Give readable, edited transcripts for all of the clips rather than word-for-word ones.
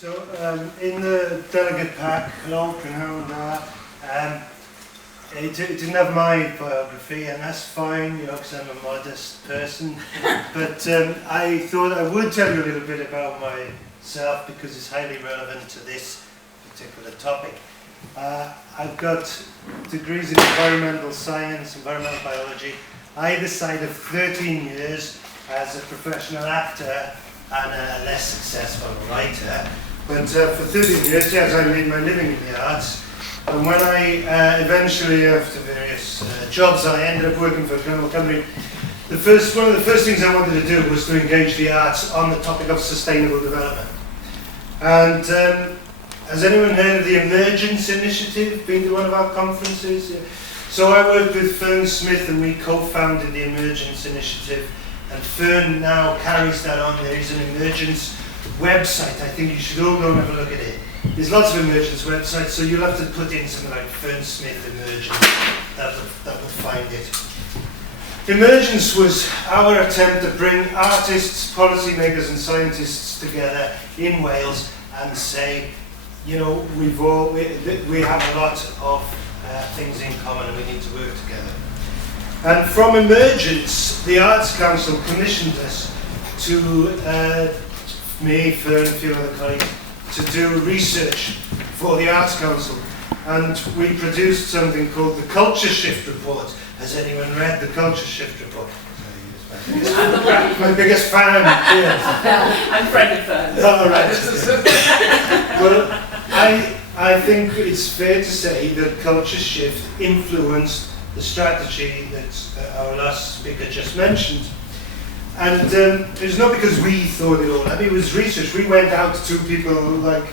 So in the delegate pack, it didn't have my biography, and that's fine, you know, because I'm a modest person. But I thought I would tell you a little bit about myself because it's highly relevant to this particular topic. I've got degrees in environmental science, environmental biology, either side of 13 years as a professional actor and a less successful writer. But for 13 years, yes, I made my living in the arts. And when I eventually, after various jobs, I ended up working for Cynnal, one of the first things I wanted to do was to engage the arts on the topic of sustainable development. And has anyone heard of the Emergence Initiative? Been to one of our conferences? Yeah. So I worked with Fern Smith and we co-founded the Emergence Initiative. And Fern now carries that on. There is an Emergence website. I think you should all go and have a look at it. There's lots of Emergence websites, so you'll have to put in something like Fern Smith Emergence. That would find it. Emergence was our attempt to bring artists, policymakers and scientists together in Wales and say, you know, we have a lot of things in common and we need to work together. And from Emergence, the Arts Council commissioned us to, me, Fern, and a few other colleagues, to do research for the Arts Council. And we produced something called the Culture Shift Report. Has anyone read the Culture Shift Report? My biggest fan. Yes. I'm friend of Fern. Oh, right. Well, I think it's fair to say that Culture Shift influenced the strategy that our last speaker just mentioned. And it was not because we thought it all up, it was research. We went out to people like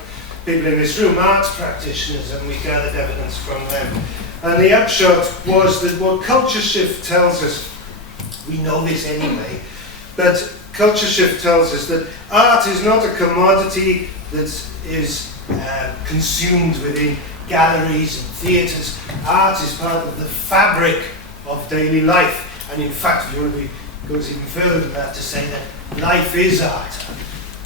people in this room, arts practitioners, and we gathered evidence from them. And the upshot was that what Culture Shift tells us, we know this anyway, but Culture Shift tells us that art is not a commodity that is consumed within galleries and theatres. Art is part of the fabric of daily life. And in fact, if you want to goes even further than that to say that life is art.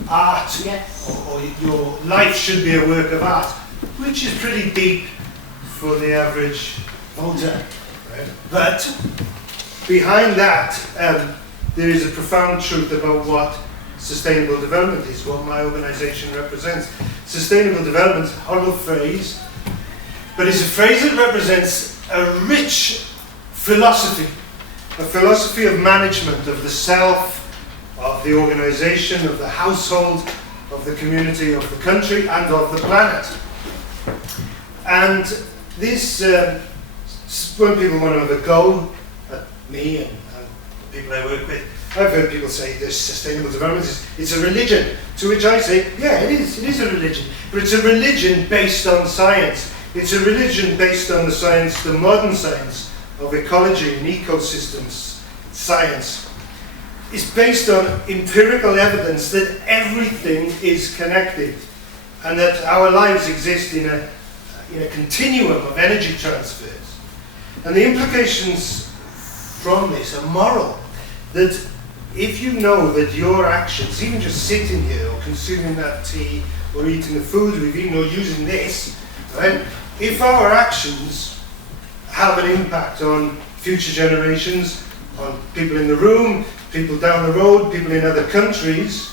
Art, yes. or your life should be a work of art, which is pretty deep for the average voter. Right? But behind that, there is a profound truth about what sustainable development is, what my organisation represents. Sustainable development is a horrible phrase, but it's a phrase that represents a rich philosophy. A philosophy of management of the self, of the organisation, of the household, of the community, of the country, and of the planet. And this, when people want to have a go at me and the people I work with, I've heard people say this sustainable development it's a religion, to which I say, yeah, it is a religion, but it's a religion based on science. It's a religion based on the science, the modern science, of ecology and ecosystems science. Is based on empirical evidence that everything is connected and that our lives exist in a continuum of energy transfers. And the implications from this are moral. That if you know that your actions, even just sitting here or consuming that tea or eating the food we've eaten or using this, right? If our actions have an impact on future generations, on people in the room, people down the road, people in other countries,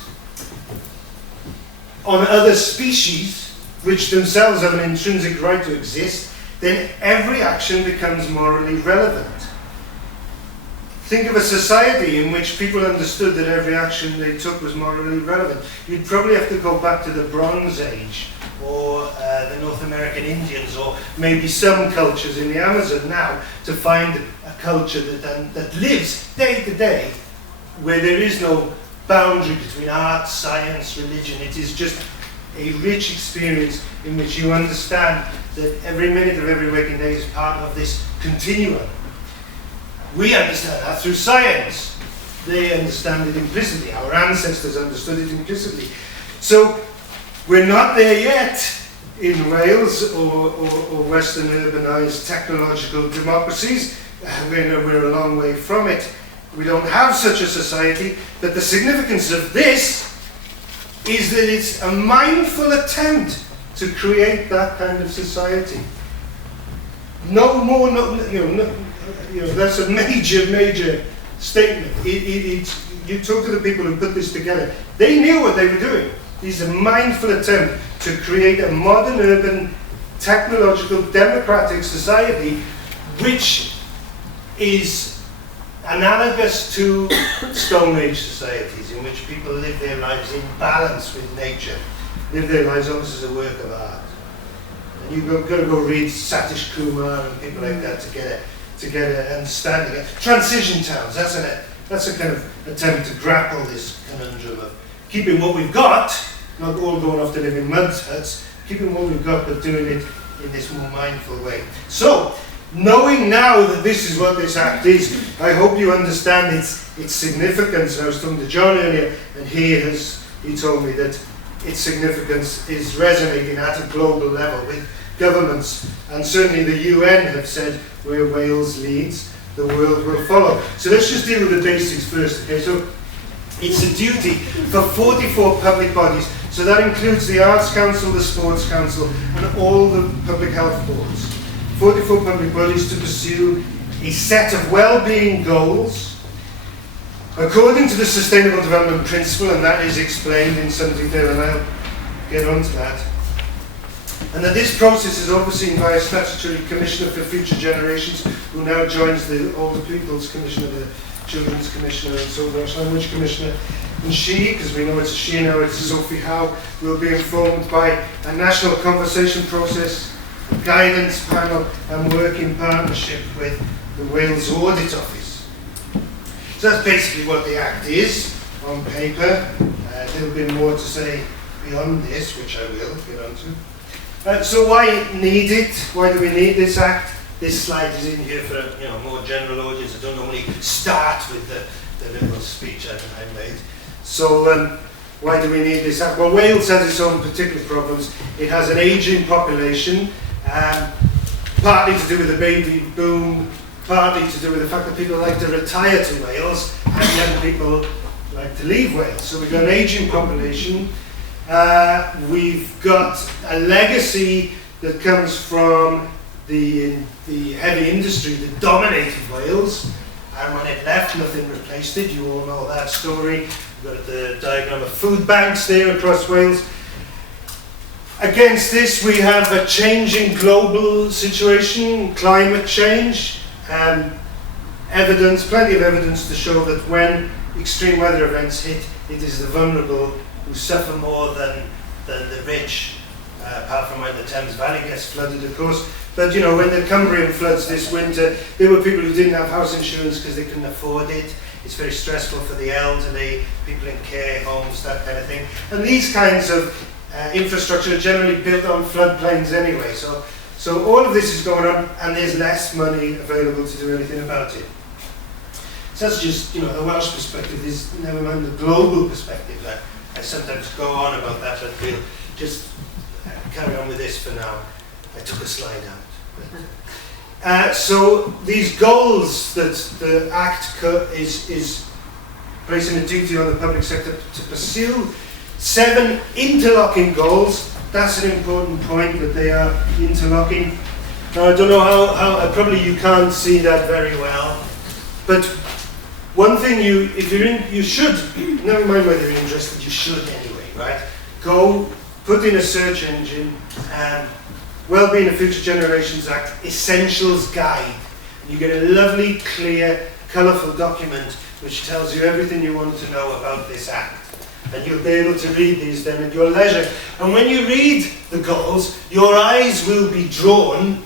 on other species, which themselves have an intrinsic right to exist, then every action becomes morally relevant. Think of a society in which people understood that every action they took was morally relevant. You'd probably have to go back to the Bronze Age, or the North American Indians, or maybe some cultures in the Amazon now, to find a culture that lives day to day, where there is no boundary between art, science, religion. It is just a rich experience in which you understand that every minute of every waking day is part of this continuum. We understand that through science. They understand it implicitly. Our ancestors understood it implicitly. So we're not there yet in Wales or Western urbanised technological democracies. We're a long way from it. We don't have such a society, but the significance of this is that it's a mindful attempt to create that kind of society. No more, that's a major statement. You talk to the people who put this together, they knew what they were doing. It's a mindful attempt to create a modern, urban, technological, democratic society which is analogous to Stone Age societies, in which people live their lives in balance with nature, live their lives almost as a work of art. And you've got to go read Satish Kumar and people like that to get an understanding. Transition towns, that's a kind of attempt to grapple this conundrum of keeping what we've got, not all going off to live in mud huts, keeping what we've got but doing it in this more mindful way. So, knowing now that this is what this act is, I hope you understand its significance. I was talking to John earlier, and he told me that its significance is resonating at a global level with governments, and certainly the UN have said where Wales leads, the world will follow. So let's just deal with the basics first. Okay, so it's a duty for 44 public bodies. So that includes the Arts Council, the Sports Council, and all the public health boards. 44 public bodies to pursue a set of well-being goals according to the Sustainable Development Principle, and that is explained in some detail, and I'll get onto that. And that this process is overseen by a statutory Commissioner for Future Generations, who now joins the Older People's Commissioner, the Children's Commissioner, and so the Welsh Language Commissioner. And she, because we know it's a she now, it's Sophie Howe, will be informed by a national conversation process, a guidance panel, and work in partnership with the Wales Audit Office. So that's basically what the Act is on paper. There'll be more to say beyond this, which I will get onto. So why need it? Why do we need this Act? This slide is in here for a more general audience. I don't normally start with the little speech I made. So why do we need this Act? Well, Wales has its own particular problems. It has an ageing population, partly to do with the baby boom, partly to do with the fact that people like to retire to Wales, and young people like to leave Wales. So we've got an ageing population. We've got a legacy that comes from the heavy industry that dominated Wales, and when it left, nothing replaced it. You all know that story. We've got the diagram of food banks there across Wales. Against this, we have a changing global situation, climate change, plenty of evidence to show that when extreme weather events hit, it is the vulnerable who suffer more than the rich, apart from when the Thames Valley gets flooded, of course. But when the Cumbrian floods this winter, there were people who didn't have house insurance because they couldn't afford it. It's very stressful for the elderly, people in care homes, that kind of thing. And these kinds of infrastructure are generally built on floodplains anyway. So all of this is going on, and there's less money available to do anything about it. So that's just the Welsh perspective. Is never mind the global perspective. I sometimes go on about that, but we'll just carry on with this for now. I took a slide out. So these goals that the Act is placing a duty on the public sector to pursue, 7 interlocking goals. That's an important point, that they are interlocking. Now I don't know how probably you can't see that very well, but one thing you should, never mind whether you're interested, you should anyway, right? Go put in a search engine, Wellbeing of Future Generations Act, Essentials Guide. And you get a lovely, clear, colourful document which tells you everything you want to know about this Act. And you'll be able to read these then at your leisure. And when you read the goals, your eyes will be drawn,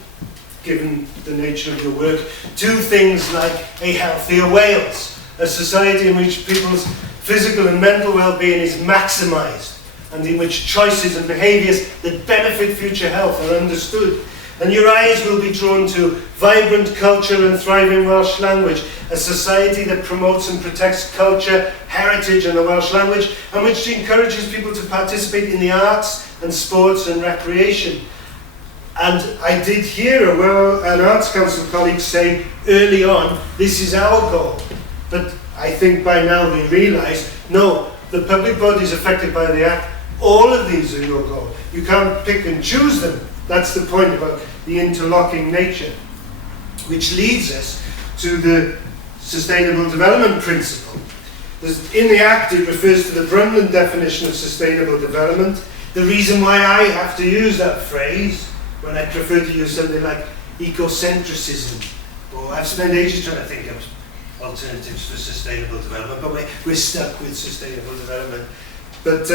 given the nature of your work, to things like a healthier Wales, a society in which people's physical and mental well-being is maximised, and in which choices and behaviours that benefit future health are understood. And your eyes will be drawn to vibrant culture and thriving Welsh language, a society that promotes and protects culture, heritage and the Welsh language, and which encourages people to participate in the arts and sports and recreation. And I did hear an Arts Council colleague say early on, this is our goal. But I think by now we realise, no, the public bodies affected by the Act All of these are your goal. You can't pick and choose them. That's the point about the interlocking nature, which leads us to the Sustainable Development Principle. In the Act, it refers to the Brundtland definition of sustainable development. The reason why I have to use that phrase when I prefer to use something like ecocentrism, or I've spent ages trying to think of alternatives for sustainable development, but we're stuck with sustainable development. But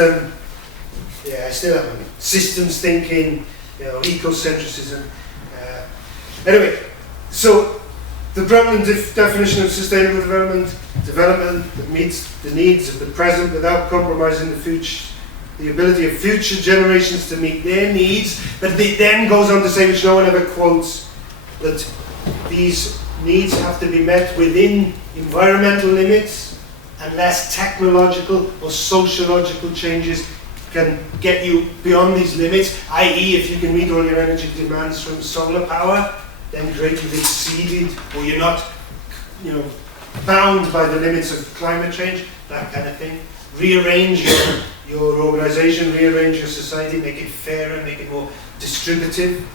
yeah, I still have systems thinking, ecocentrism. Anyway, so the Brundtland definition of sustainable development that meets the needs of the present without compromising the ability of future generations to meet their needs, but it then goes on to say, which no one ever quotes, that these needs have to be met within environmental limits, unless technological or sociological changes can get you beyond these limits, i.e. if you can meet all your energy demands from solar power, then great, you've exceeded, or you're not bound by the limits of climate change, that kind of thing. Rearrange your organisation, rearrange your society, make it fairer, make it more distributive.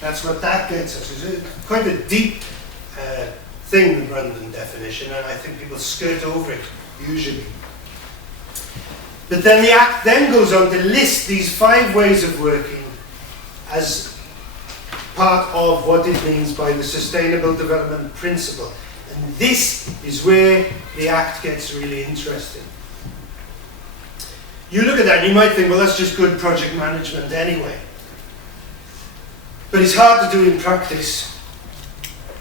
That's what that gets us. It's quite a deep thing, the Brundtland definition, and I think people skirt over it, usually. But then the Act then goes on to list these 5 ways of working as part of what it means by the Sustainable Development Principle. And this is where the Act gets really interesting. You look at that and you might think, well, that's just good project management anyway. But it's hard to do in practice.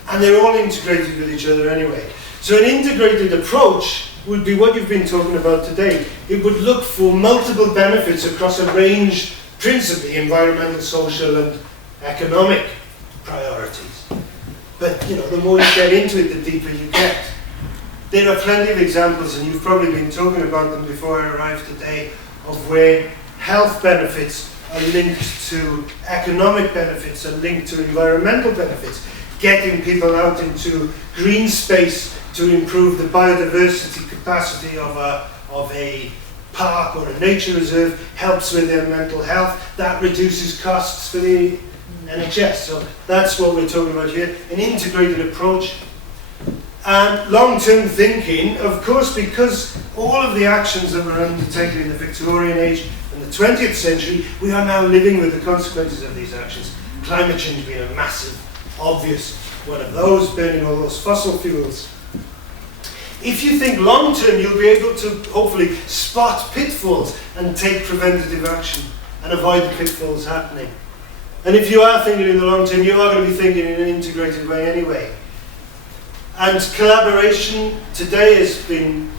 And they're all integrated with each other anyway. So an integrated approach would be what you've been talking about today. It would look for multiple benefits across a range, principally environmental, social and economic priorities. But the more you get into it, the deeper you get. There are plenty of examples, and you've probably been talking about them before I arrived today, of where health benefits are linked to economic benefits, are linked to environmental benefits. Getting people out into green space to improve the biodiversity capacity of a park or a nature reserve helps with their mental health. That reduces costs for the NHS. So that's what we're talking about here, an integrated approach. And long-term thinking, of course, because all of the actions that were undertaken in the Victorian age and the 20th century, we are now living with the consequences of these actions. Climate change being a massive, obvious one of those, burning all those fossil fuels. If you think long-term, you'll be able to hopefully spot pitfalls and take preventative action and avoid the pitfalls happening. And if you are thinking in the long term, you are going to be thinking in an integrated way anyway. And collaboration today has been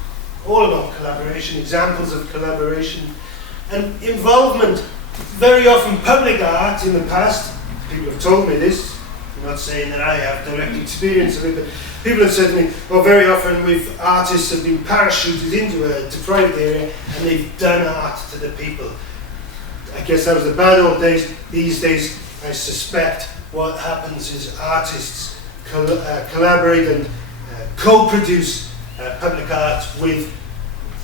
all about collaboration, examples of collaboration and involvement. Very often public art in the past, people have told me this, I'm not saying that I have direct experience of it, but people have said to me, well, very often artists have been parachuted into a deprived area and they've done art to the people. I guess that was the bad old days. These days, I suspect what happens is artists collaborate and co-produce public art with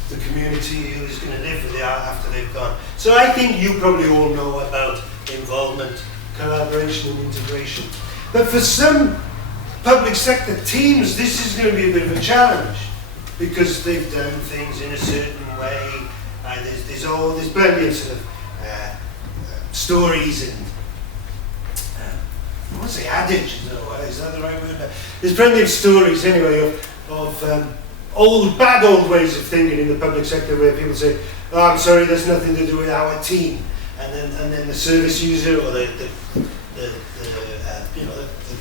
the community who is going to live with the art after they've gone. So I think you probably all know about involvement, collaboration and integration. But for some public sector teams, this is going to be a bit of a challenge because they've done things in a certain way. There's plenty of sort of stories and I want to say adage, is that the right word? There's plenty of stories anyway of bad old ways of thinking in the public sector where people say, oh, I'm sorry, there's nothing to do with our team. And then the service user or the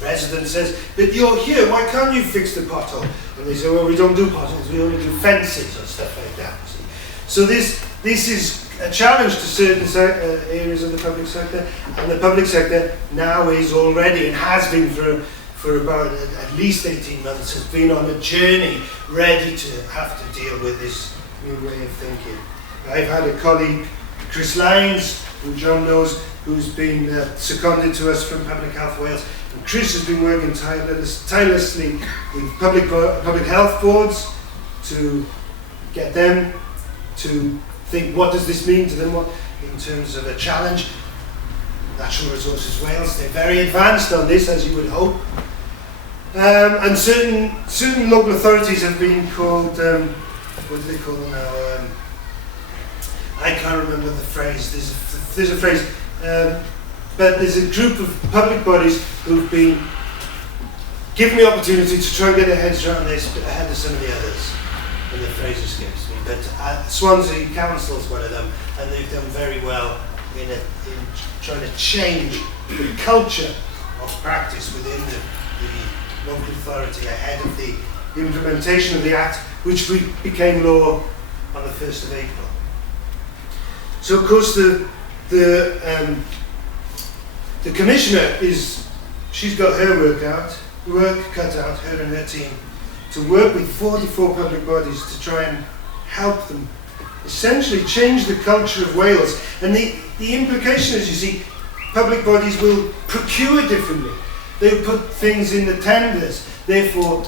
resident says, but you're here, why can't you fix the pothole? And they say, well, we don't do potholes, we only do fences or stuff like that. See? So this is a challenge to certain areas of the public sector, and the public sector now is already, and has been for about at least 18 months, has been on a journey ready to have to deal with this new way of thinking. I've had a colleague, Chris Lyons, who John knows, who's been seconded to us from Public Health Wales. And Chris has been working tirelessly with public health boards to get them to think, what does this mean to them in terms of a challenge? Natural Resources Wales, they're very advanced on this, as you would hope. And certain local authorities have been called, what do they call them now? I can't remember the phrase. There's a phrase, but there's a group of public bodies who've been given the opportunity to try and get their heads around this ahead of some of the others. And the phrase escapes me. But Swansea Council is one of them, and they've done very well in trying to change the culture of practice within the local authority ahead of the implementation of the Act, which became law on the 1st of April. So of course the Commissioner she's got her work cut out, her and her team, to work with 44 public bodies to try and help them essentially change the culture of Wales. And the implication is, you see, public bodies will procure differently. They'll put things in the tenders. Therefore,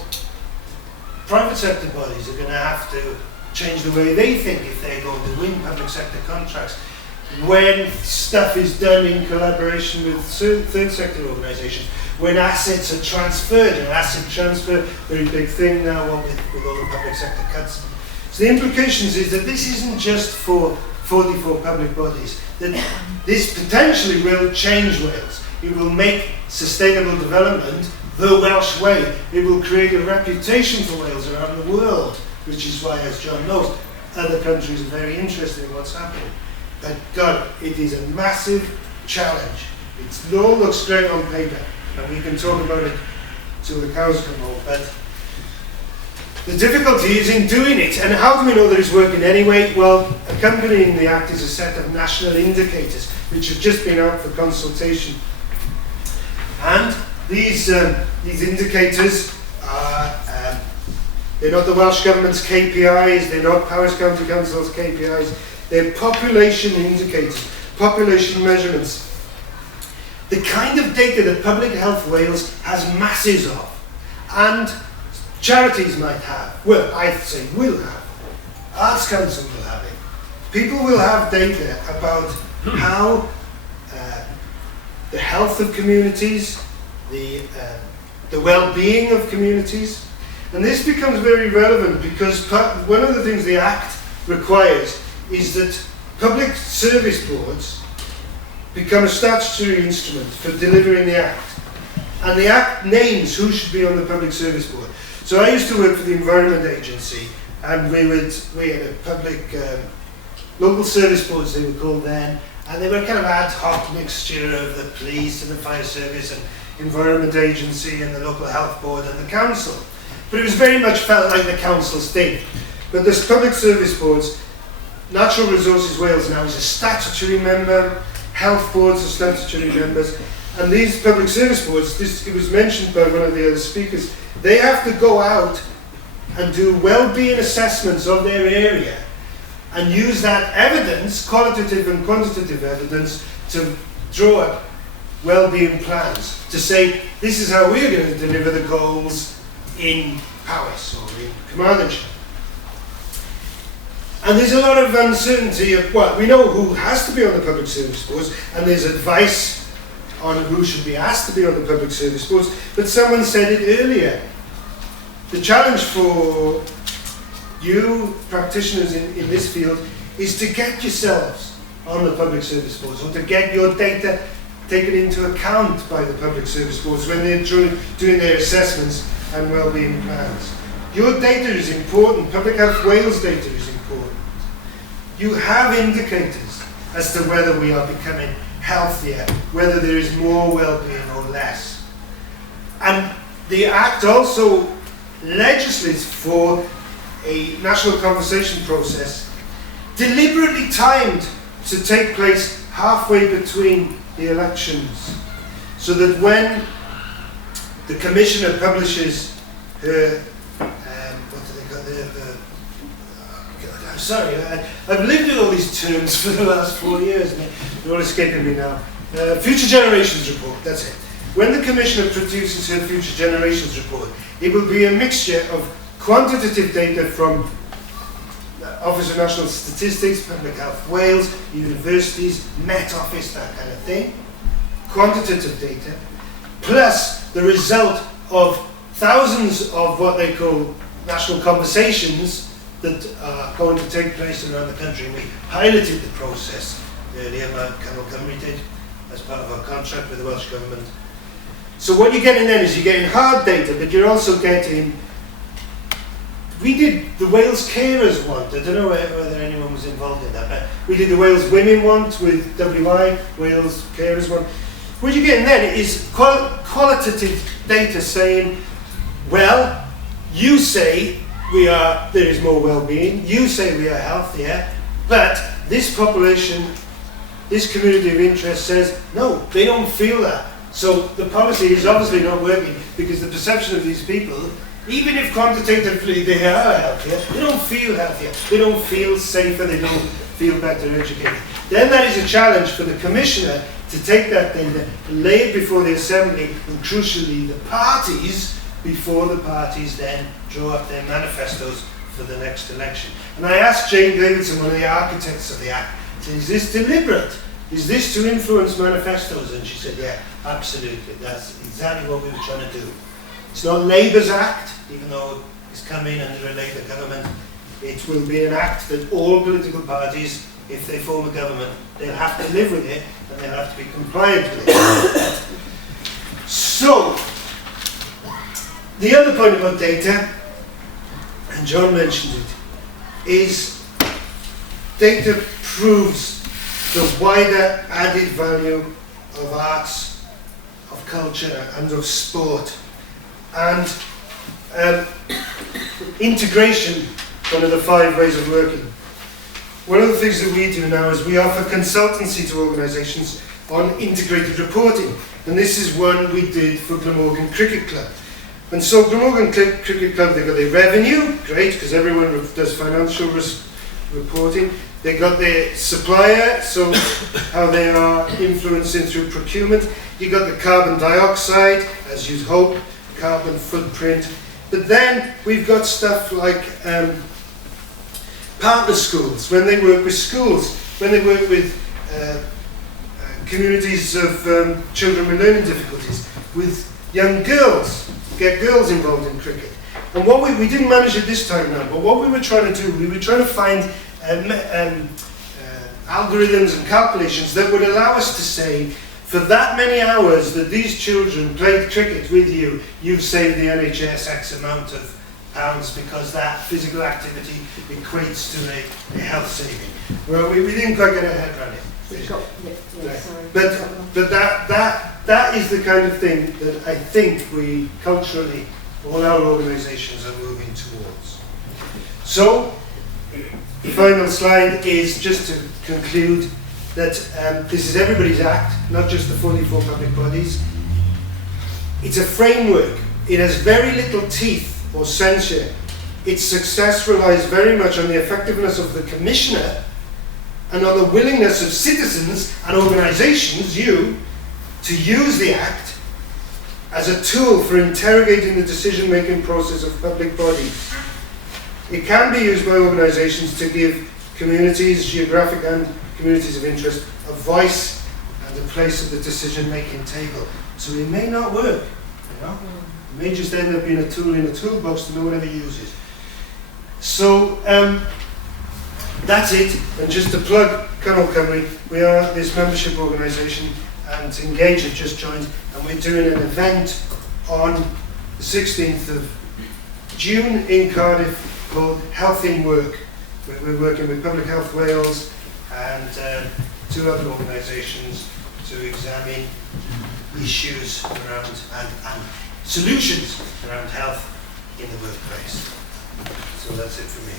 private sector bodies are going to have to change the way they think if they're going to win public sector contracts. When stuff is done in collaboration with third sector organisations, when assets are transferred, and asset transfer, very big thing now with all the public sector cuts. So the implications is that this isn't just for 44 public bodies, that this potentially will change Wales. It will make sustainable development the Welsh way. It will create a reputation for Wales around the world, which is why, as John knows, other countries are very interested in what's happening. But God, it is a massive challenge. It all looks great on paper, and we can talk about it till the cows come home. But the difficulty is in doing it. And how do we know that it's working anyway? Well, accompanying the Act is a set of national indicators, which have just been out for consultation. And these indicators are, they're not the Welsh Government's KPIs, they're not Powys County Council's KPIs, they're population indicators, population measurements. The kind of data that Public Health Wales has masses of, and charities might have, well, I say will have, Arts Council will have it. People will have data about how the health of communities, the well-being of communities, and this becomes very relevant because one of the things the Act requires is that public service boards become a statutory instrument for delivering the Act. And the Act names who should be on the public service board. So I used to work for the Environment Agency, and we had a public, local service boards they were called then, and they were kind of ad hoc mixture of the police and the fire service and Environment Agency and the local health board and the council. But it was very much felt like the council's thing. But this public service boards, Natural Resources Wales now is a statutory member, health boards are statutory members, and these public service boards, it was mentioned by one of the other speakers, they have to go out and do well-being assessments of their area and use that evidence, qualitative and quantitative evidence, to draw up well-being plans, to say, this is how we're going to deliver the goals in Powys or in Carmarthenshire. And there's a lot of uncertainty of, well, we know who has to be on the public service boards, and there's advice on who should be asked to be on the public service boards, but someone said it earlier. The challenge for you practitioners in this field is to get yourselves on the public service boards, or to get your data taken into account by the public service boards when they're doing their assessments and wellbeing plans. Your data is important. Public Health Wales data is important. You have indicators as to whether we are becoming healthier, whether there is more well-being or less. And the Act also legislates for a national conversation process deliberately timed to take place halfway between the elections, so that when the Commissioner publishes her I've lived with all these terms for the last 4 years, and they're all escaping me now. Future Generations Report, that's it. When the Commissioner produces her Future Generations Report, it will be a mixture of quantitative data from Office of National Statistics, Public Health Wales, universities, Met Office, that kind of thing. Quantitative data, plus the result of thousands of what they call national conversations that are going to take place around the country. We piloted the process earlier, Cynnal Cymru did, as part of our contract with the Welsh Government. So what you're getting then is you're getting hard data, but you're also getting, we did the Wales Carers one. I don't know whether anyone was involved in that, but we did the Wales Women one with WI, Wales Carers one. What you're getting then is qualitative data saying, well, you say there is more well-being, you say we are healthier, but this population, this community of interest says, no, they don't feel that. So the policy is obviously not working because the perception of these people, even if quantitatively they are healthier, they don't feel healthier, they don't feel safer, they don't feel better educated. Then that is a challenge for the Commissioner to take that data, lay it before the Assembly, and crucially the parties, before the parties then draw up their manifestos for the next election. And I asked Jane Davidson, one of the architects of the Act, is this deliberate? Is this to influence manifestos? And she said, yeah, absolutely. That's exactly what we were trying to do. It's not Labour's Act, even though it's come in under a Labour government. It will be an act that all political parties, if they form a government, they'll have to live with it and they'll have to be compliant with it. So, the other point about data, and John mentioned it, is data proves the wider added value of arts, of culture and of sport. And integration, one of the 5 ways of working. One of the things that we do now is we offer consultancy to organisations on integrated reporting. And this is one we did for Glamorgan Cricket Club. And so Glamorgan Cricket Club, they got their revenue, great, because everyone does financial reporting. They got their supplier, so how they are influencing through procurement. You got the carbon dioxide, as you'd hope, carbon footprint. But then we've got stuff like partner schools, when they work with schools, when they work with communities of children with learning difficulties, with young girls, get girls involved in cricket. And what we didn't manage it this time now, but what we were trying to do, we were trying to find algorithms and calculations that would allow us to say, for that many hours that these children played cricket with you, you've saved the NHS X amount of pounds because that physical activity equates to a health saving. Well, we didn't quite get our head around it. But that is the kind of thing that I think we culturally, all our organisations are moving towards. So, the final slide is just to conclude that this is everybody's act, not just the 44 public bodies. It's a framework. It has very little teeth or censure. Its success relies very much on the effectiveness of the Commissioner and on the willingness of citizens and organisations, you, to use the Act as a tool for interrogating the decision-making process of public bodies. It can be used by organisations to give communities, geographic and communities of interest, a voice and a place at the decision-making table. So it may not work, you know? It may just end up being a tool in a toolbox that no one ever uses. So that's it. And just to plug Cynnal Cymru, we are this membership organisation, and Engage has just joined, and we're doing an event on the 16th of June in Cardiff called Health in Work. We're working with Public Health Wales and 2 other organisations to examine issues around and solutions around health in the workplace. So that's it for me.